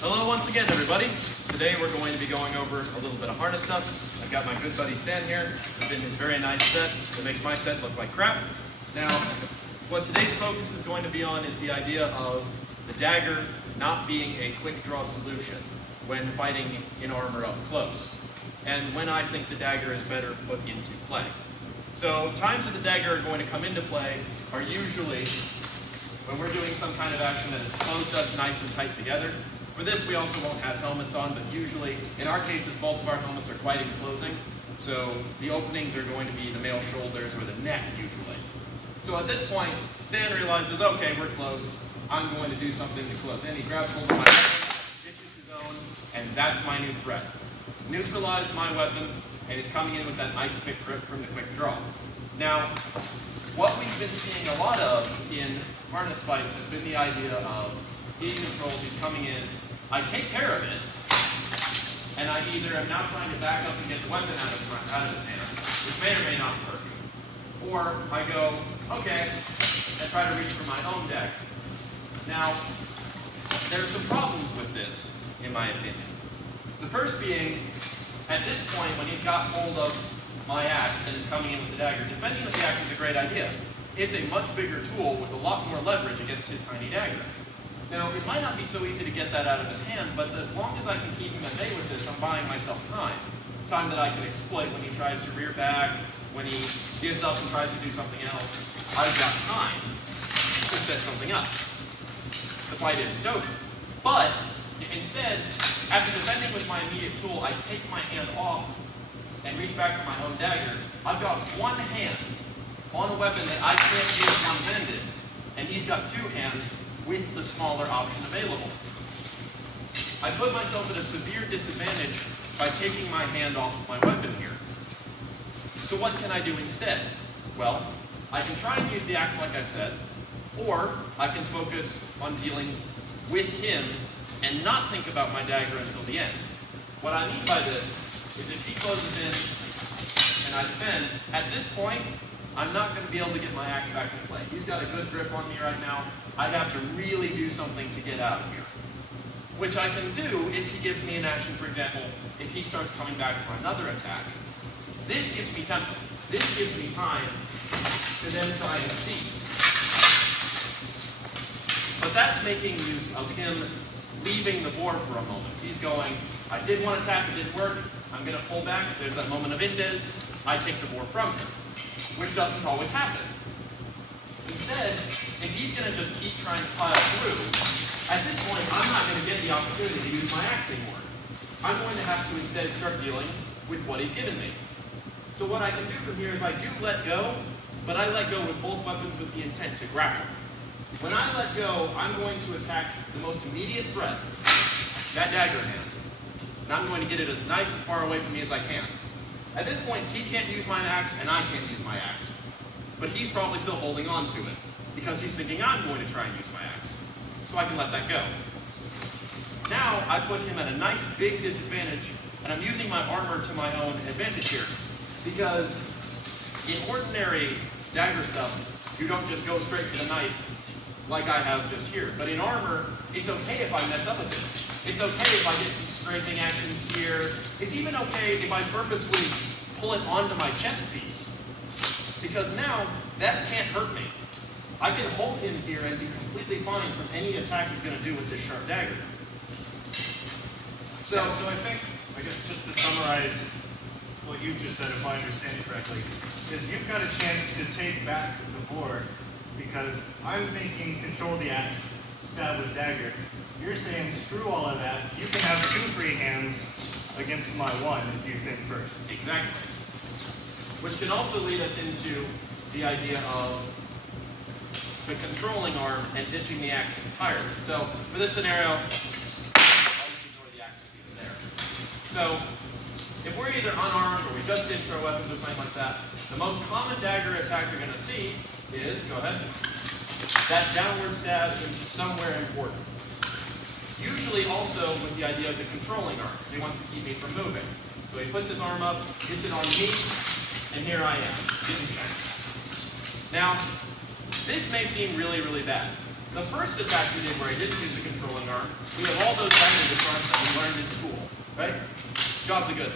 Hello once again, everybody. Today we're going to be going over a little bit of harness stuff. I've got my good buddy Stan here. He's in his very nice set that makes my set look like crap. Now, what today's focus is going to be on is the idea of the dagger not being a quick draw solution when fighting in armor up close, and when I think the dagger is better put into play. So times that the dagger are going to come into play are usually when we're doing some kind of action that has closed us nice and tight together. For this, we also won't have helmets on, but usually, in our cases, both of our helmets are quite enclosing. So the openings are going to be the male shoulders or the neck, usually. So at this point, Stan realizes, okay, we're close. I'm going to do something to close in. He grabs hold of my weapon, ditches his own, and that's my new threat. He's neutralized my weapon, and he's coming in with that nice quick grip from the quick draw. Now, what we've been seeing a lot of in harness fights has been the idea of he controls, he's coming in, I take care of it, and I either am now trying to back up and get the weapon out of his hand, which may or may not work, or I go, okay, and try to reach for my own dagger. Now, there are some problems with this, in my opinion. The first being, at this point, when he's got hold of my axe and is coming in with the dagger, defending with the axe is a great idea. It's a much bigger tool with a lot more leverage against his tiny dagger. Now, it might not be so easy to get that out of his hand, but as long as I can keep him at bay with this, I'm buying myself time. Time that I can exploit when he tries to rear back, when he gives up and tries to do something else. I've got time to set something up. The fight isn't over. But, if instead, after defending with my immediate tool, I take my hand off and reach back for my own dagger, I've got one hand on a weapon that I can't use one-handed, and he's got two hands with the smaller option available. I put myself at a severe disadvantage by taking my hand off of my weapon here. So what can I do instead? Well, I can try and use the axe like I said, or I can focus on dealing with him and not think about my dagger until the end. What I mean by this is if he closes in and I defend, at this point, I'm not going to be able to get my axe back in play. He's got a good grip on me right now. I'd have to really do something to get out of here. Which I can do if he gives me an action, for example, if he starts coming back for another attack. This gives me tempo. This gives me time to then try and seize. But that's making use of him leaving the board for a moment. He's going, I did one attack, it didn't work. I'm going to pull back. There's that moment of indes. I take the board from him, which doesn't always happen. Instead, if he's going to just keep trying to pile through, at this point, I'm not going to get the opportunity to use my axe anymore. I'm going to have to instead start dealing with what he's given me. So what I can do from here is I do let go, but I let go with both weapons with the intent to grapple. When I let go, I'm going to attack the most immediate threat, that dagger hand. And I'm going to get it as nice and far away from me as I can. At this point, he can't use my axe, and I can't use my axe. But he's probably still holding on to it, because he's thinking I'm going to try and use my axe. So I can let that go. Now, I put him at a nice big disadvantage, and I'm using my armor to my own advantage here. Because in ordinary dagger stuff, you don't just go straight to the knife like I have just here. But in armor, it's okay if I mess up a bit. It's okay if I get some scraping actions here. It's even okay if I purposefully pull it onto my chest piece. Because now, that can't hurt me. I can hold him here and be completely fine from any attack he's going to do with this sharp dagger. So I think, I guess just to summarize what you just said, if I understand you correctly, is you've got a chance to take back the board because I'm thinking control the axe, stab with dagger. You're saying screw all of that. You can have 2 free hands against my 1 if you think first. Exactly. Which can also lead us into the idea of the controlling arm and ditching the axe entirely. So for this scenario, I'll just ignore the axe even there. So if we're either unarmed or we just ditched our weapons or something like that, the most common dagger attack you're going to see is, go ahead, that downward stab into somewhere important. Usually also with the idea of the controlling arm, because he wants to keep me from moving. So he puts his arm up, hits it on me, and here I am, getting shanked. Now, this may seem really, really bad, The first attack we did where I didn't use the controlling arm, we have all those dagger disarms that we learned in school, right? Jobs are good.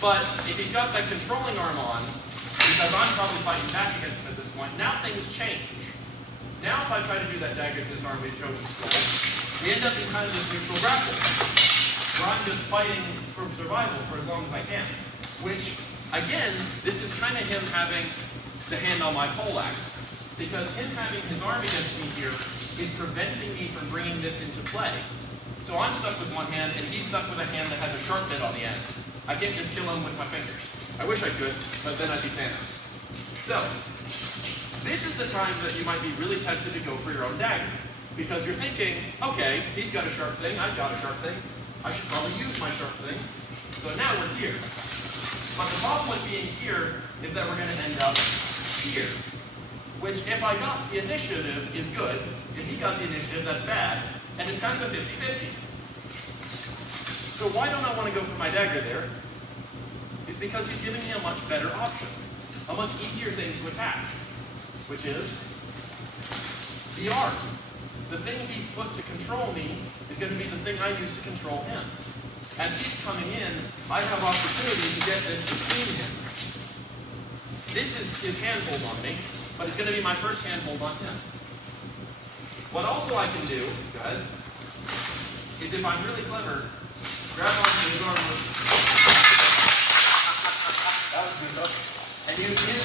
But if he's got that controlling arm on, because I'm probably fighting back against him at this point, now things change. Now if I try to do that dagger disarm we showed in school, we end up in kind of this neutral grapple, where I'm just fighting for survival for as long as I can. Which, again, this is kind of him having the hand on my poleaxe. Because him having his arm against me here is preventing me from bringing this into play. So I'm stuck with one hand, and he's stuck with a hand that has a sharp bit on the end. I can't just kill him with my fingers. I wish I could, but then I'd be Thanos. So, this is the time that you might be really tempted to go for your own dagger. Because you're thinking, okay, he's got a sharp thing, I've got a sharp thing. I should probably use my sharp thing. So now we're here. But the problem with being here is that we're going to end up here. Which, if I got the initiative, is good. If he got the initiative, that's bad. And it's kind of a 50-50. So why don't I want to go for my dagger there? It's because he's giving me a much better option. A much easier thing to attack. Which is the arm. The thing he's put to control me is going to be the thing I use to control him. As he's coming in, I have opportunity to get this between him. This is his handhold on me, but it's going to be my first handhold on him. What also I can do, go ahead, is if I'm really clever, grab onto his arm that was good, though. And use his,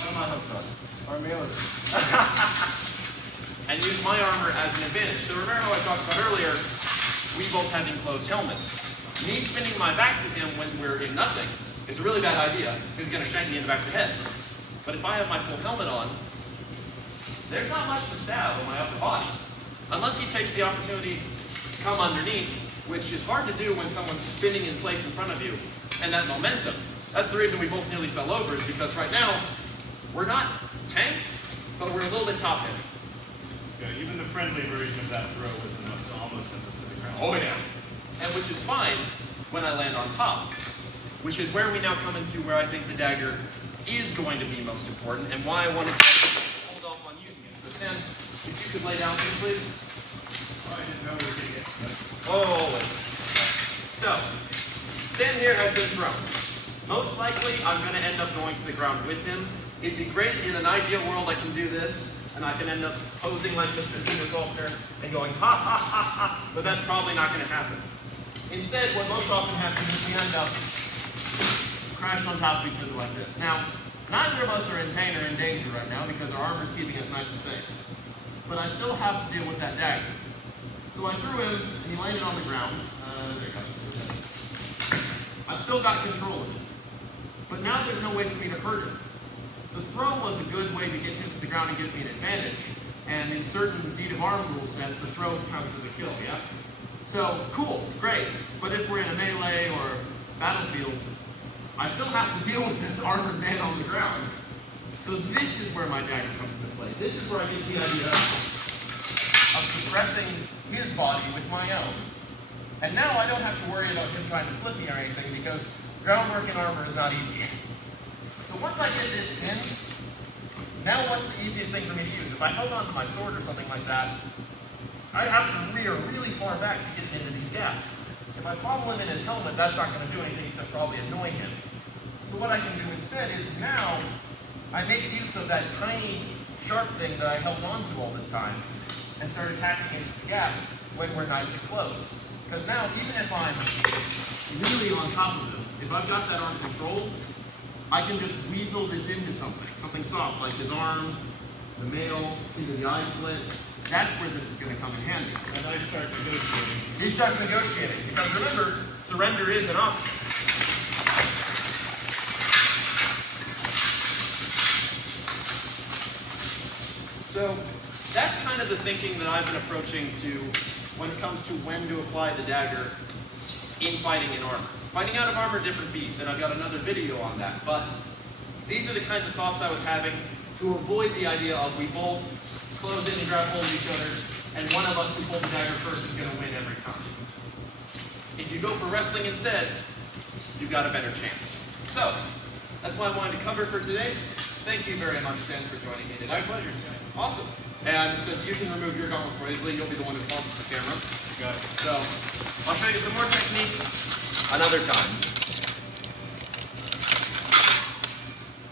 what am I hooked on? Armillers. And use my armor as an advantage. So remember how I talked about earlier, we both have enclosed helmets. Me spinning my back to him when we're in nothing is a really bad idea. He's going to shank me in the back of the head. But if I have my full helmet on, there's not much to stab on my upper body. Unless he takes the opportunity to come underneath, which is hard to do when someone's spinning in place in front of you, and that momentum. That's the reason we both nearly fell over, is because right now, we're not tanks, but we're a little bit top heavy. Yeah, even the friendly version of that throw was enough to almost send us to the ground. Oh yeah. And which is fine when I land on top. Which is where we now come into where I think the dagger is going to be most important, and why I wanted to hold off on using it. So Sam, if you could lay down for me, please. Oh, I didn't know we were going to get Always. So, Stan here has been thrown. Most likely, I'm going to end up going to the ground with him. It'd be great in an ideal world I can do this, and I can end up posing like Mr. Peter Faulkner and going, ha, ha, ha, ha, but that's probably not going to happen. Instead, what most often happens is we end up crashed on top of each other like this. Now, neither of us are in pain or in danger right now because our armor is keeping us nice and safe. But I still have to deal with that dagger. So I threw him, and he landed on the ground. There he goes. I've still got control of it. But now there's no way for me to hurt him. The throw was a good way to get him to the ground and give me an advantage. And in certain deed of arm rule sense, the throw counts as a kill, yeah? So, cool, great. But if we're in a melee or battlefield, I still have to deal with this armored man on the ground. So this is where my dagger comes into play. This is where I get the idea of suppressing his body with my own. And now I don't have to worry about him trying to flip me or anything because groundwork in armor is not easy. So once I get this in, now what's the easiest thing for me to use? If I held onto my sword or something like that, I'd have to rear really far back to get into these gaps. If I follow him in his helmet, that's not going to do anything except probably annoy him. So what I can do instead is now I make use of that tiny sharp thing that I held on to all this time and start attacking into the gaps when we're nice and close. Because now, even if I'm really on top of him, if I've got that arm controlled, I can just weasel this into something soft, like his arm, the mail, into the eye slit. That's where this is going to come in handy. And I start negotiating. He starts negotiating, because remember, surrender is an option. So that's kind of the thinking that I've been approaching to when it comes to when to apply the dagger in fighting in armor. Fighting out of armor, different beast, and I've got another video on that. But these are the kinds of thoughts I was having to avoid the idea of we both close in and grab hold of each other, and one of us who pulls the dagger first is going to win every time. If you go for wrestling instead, you've got a better chance. So, that's what I wanted to cover for today. Thank you very much, Stan, for joining me today. My pleasure, Scott. Awesome. And since you can remove your gauntlets more easily, you'll be the one who pauses the camera. Got it. So I'll show you some more techniques another time.